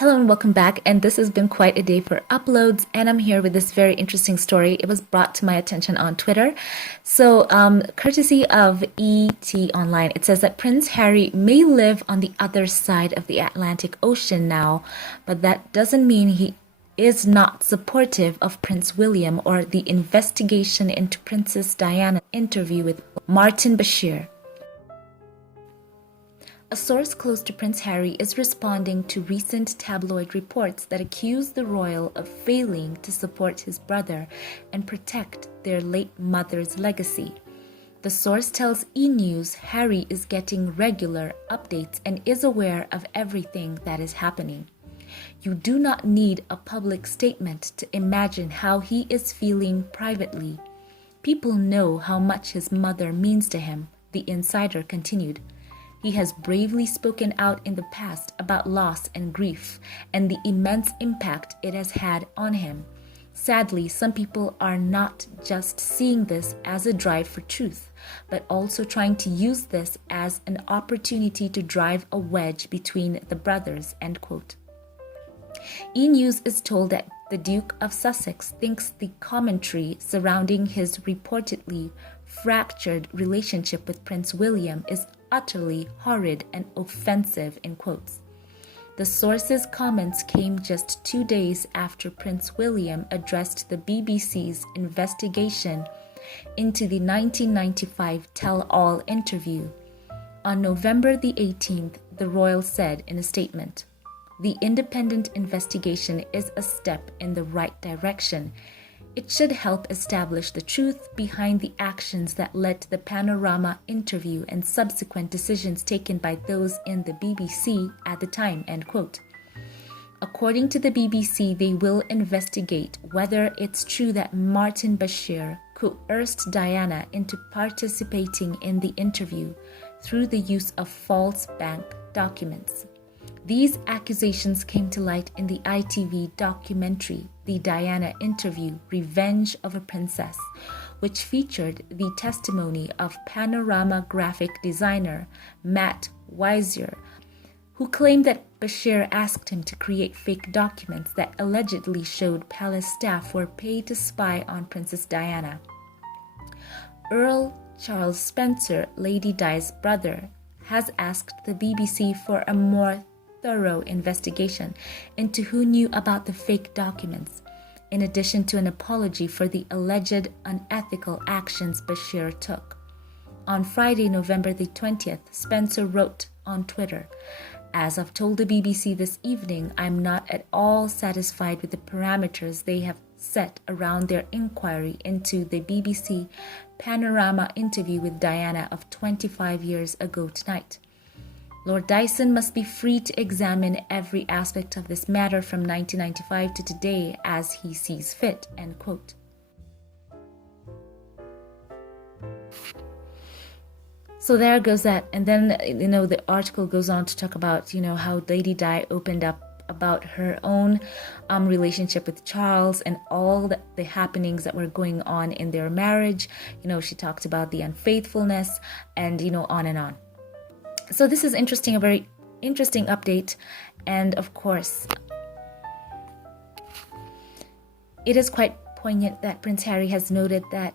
Hello and welcome back, and this has been quite a day for uploads, and I'm here with this very interesting story. It was brought to my attention on Twitter. So, courtesy of ET Online, it says that Prince Harry may live on the other side of the Atlantic Ocean now, but that doesn't mean he is not supportive of Prince William or the investigation into Princess Diana's interview with Martin Bashir. A source close to Prince Harry is responding to recent tabloid reports that accuse the royal of failing to support his brother and protect their late mother's legacy. The source tells E! News Harry is getting regular updates and is aware of everything that is happening. You do not need a public statement to imagine how he is feeling privately. People know how much his mother means to him, the insider continued. He has bravely spoken out in the past about loss and grief and the immense impact it has had on him. Sadly, some people are not just seeing this as a drive for truth, but also trying to use this as an opportunity to drive a wedge between the brothers, end quote. E! News is told that the Duke of Sussex thinks the commentary surrounding his reportedly fractured relationship with Prince William is utterly horrid and offensive, in quotes. The source's comments came just 2 days after Prince William addressed the BBC's investigation into the 1995 tell-all interview. On November the 18th, the royal said in a statement, "The independent investigation is a step in the right direction. It should help establish the truth behind the actions that led to the Panorama interview and subsequent decisions taken by those in the BBC at the time," end quote. According to the BBC, they will investigate whether it's true that Martin Bashir coerced Diana into participating in the interview through the use of false bank documents. These accusations came to light in the ITV documentary, The Diana Interview: Revenge of a Princess, which featured the testimony of Panorama graphic designer Matt Weiser, who claimed that Bashir asked him to create fake documents that allegedly showed palace staff were paid to spy on Princess Diana. Earl Charles Spencer, Lady Di's brother, has asked the BBC for a more thorough investigation into who knew about the fake documents, in addition to an apology for the alleged unethical actions Bashir took. On Friday, November the 20th, Spencer wrote on Twitter, "As I've told the BBC this evening, I'm not at all satisfied with the parameters they have set around their inquiry into the BBC Panorama interview with Diana of 25 years ago tonight. Lord Dyson must be free to examine every aspect of this matter from 1995 to today as he sees fit," end quote. So there goes that. And then, the article goes on to talk about, how Lady Di opened up about her own relationship with Charles and all the happenings that were going on in their marriage. She talked about the unfaithfulness and, on and on. So this is interesting, a very interesting update. And of course, it is quite poignant that Prince Harry has noted that,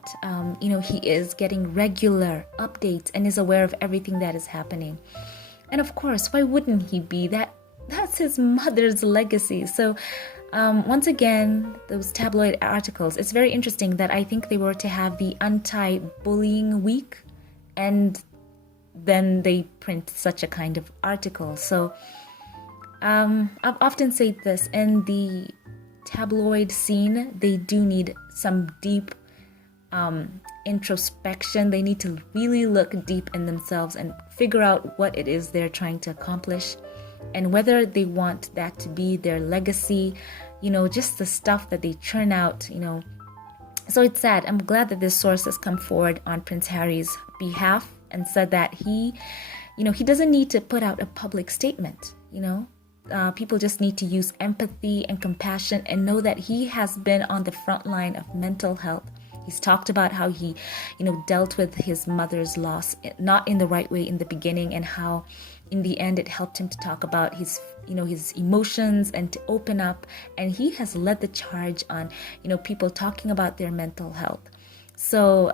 he is getting regular updates and is aware of everything that is happening. And of course, why wouldn't he be? That's his mother's legacy. So once again, those tabloid articles, it's very interesting that I think they were to have the anti-bullying week, and then they print such a kind of article. So I've often said this, in the tabloid scene, they do need some deep introspection. They need to really look deep in themselves and figure out what it is they're trying to accomplish and whether they want that to be their legacy, just the stuff that they churn out, So it's sad. I'm glad that this source has come forward on Prince Harry's behalf and said that he doesn't need to put out a public statement. People just need to use empathy and compassion and know that he has been on the front line of mental health. He's talked about how he, dealt with his mother's loss, not in the right way in the beginning, and how in the end, it helped him to talk about his emotions and to open up. And he has led the charge on, people talking about their mental health. So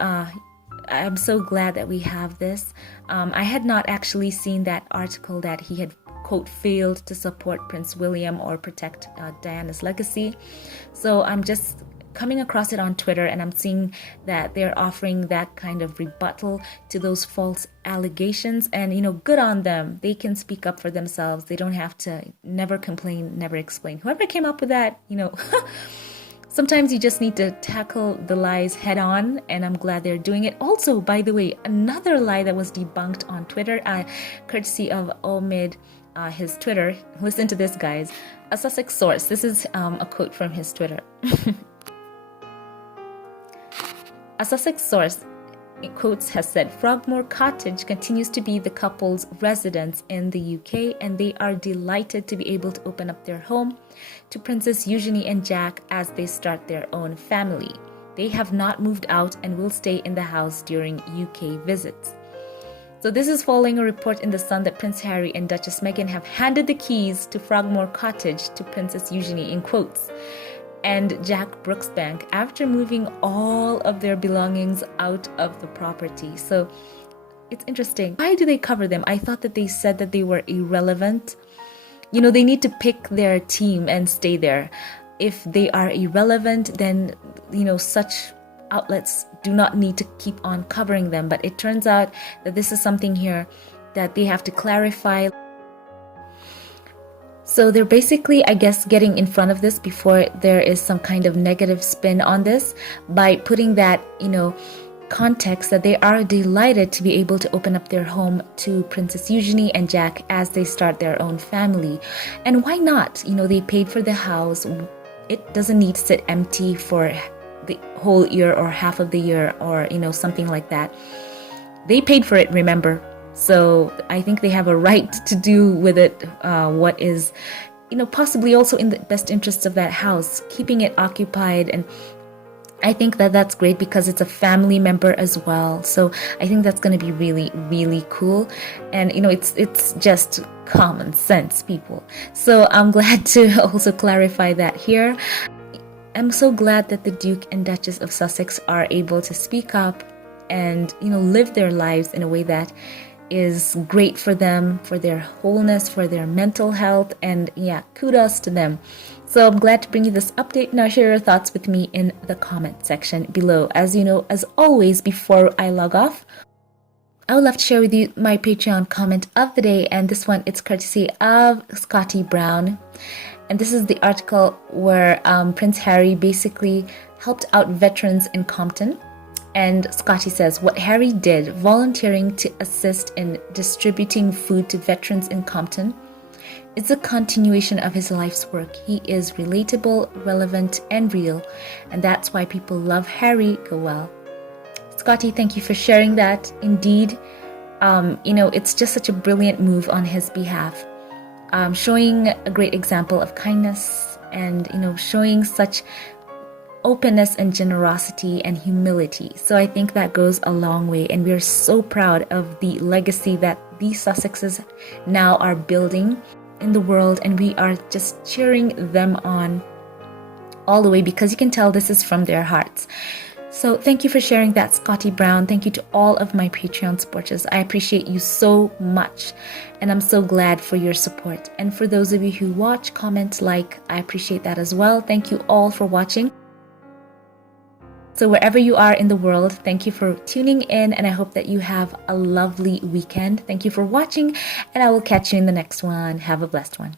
I'm so glad that we have this. I had not actually seen that article that he had, quote, failed to support Prince William or protect Diana's legacy. So I'm just coming across it on Twitter, and I'm seeing that they're offering that kind of rebuttal to those false allegations. And, good on them. They can speak up for themselves. They don't have to never complain, never explain. Whoever came up with that, sometimes you just need to tackle the lies head on, and I'm glad they're doing it. Also, by the way, another lie that was debunked on Twitter, courtesy of Omid, his Twitter. Listen to this, guys. A Sussex source. This is a quote from his Twitter. A Sussex source, in quotes, has said, Frogmore Cottage continues to be the couple's residence in the UK, and they are delighted to be able to open up their home to Princess Eugenie and Jack as they start their own family. They have not moved out and will stay in the house during UK visits. So this is following a report in The Sun that Prince Harry and Duchess Meghan have handed the keys to Frogmore Cottage to Princess Eugenie, in quotes, and Jack Brooksbank after moving all of their belongings out of the property. So it's interesting. Why do they cover them? I thought that they said that they were irrelevant. They need to pick their team and stay there. If they are irrelevant, then, such outlets do not need to keep on covering them. But it turns out that this is something here that they have to clarify. So they're basically, I guess, getting in front of this before there is some kind of negative spin on this by putting that, context that they are delighted to be able to open up their home to Princess Eugenie and Jack as they start their own family. And why not? They paid for the house. It doesn't need to sit empty for the whole year or half of the year or, something like that. They paid for it, remember? So I think they have a right to do with it what is, possibly also in the best interests of that house, keeping it occupied. And I think that that's great because it's a family member as well. So I think that's going to be really, really cool. And, it's just common sense, people. So I'm glad to also clarify that here. I'm so glad that the Duke and Duchess of Sussex are able to speak up and, live their lives in a way that is great for them, for their wholeness, for their mental health, and kudos to them. So I'm glad to bring you this update. Now share your thoughts with me in the comment section below. As always, before I log off, I would love to share with you my Patreon comment of the day, and this one, it's courtesy of Scotty Brown. And this is the article where Prince Harry basically helped out veterans in Compton. And Scotty says, what Harry did, volunteering to assist in distributing food to veterans in Compton, is a continuation of his life's work. He is relatable, relevant, and real. And that's why people love Harry go well. Scotty, thank you for sharing that. Indeed, it's just such a brilliant move on his behalf. Showing a great example of kindness and, showing such openness and generosity and humility. So I think that goes a long way, and we're so proud of the legacy that these Sussexes now are building in the world, and we are just cheering them on all the way because you can tell this is from their hearts. So thank you for sharing that, Scotty Brown. Thank you to all of my Patreon supporters. I appreciate you so much, and I'm so glad for your support. And for those of you who watch, comment, like, I appreciate that as well. Thank you all for watching. So wherever you are in the world, thank you for tuning in, and I hope that you have a lovely weekend. Thank you for watching, and I will catch you in the next one. Have a blessed one.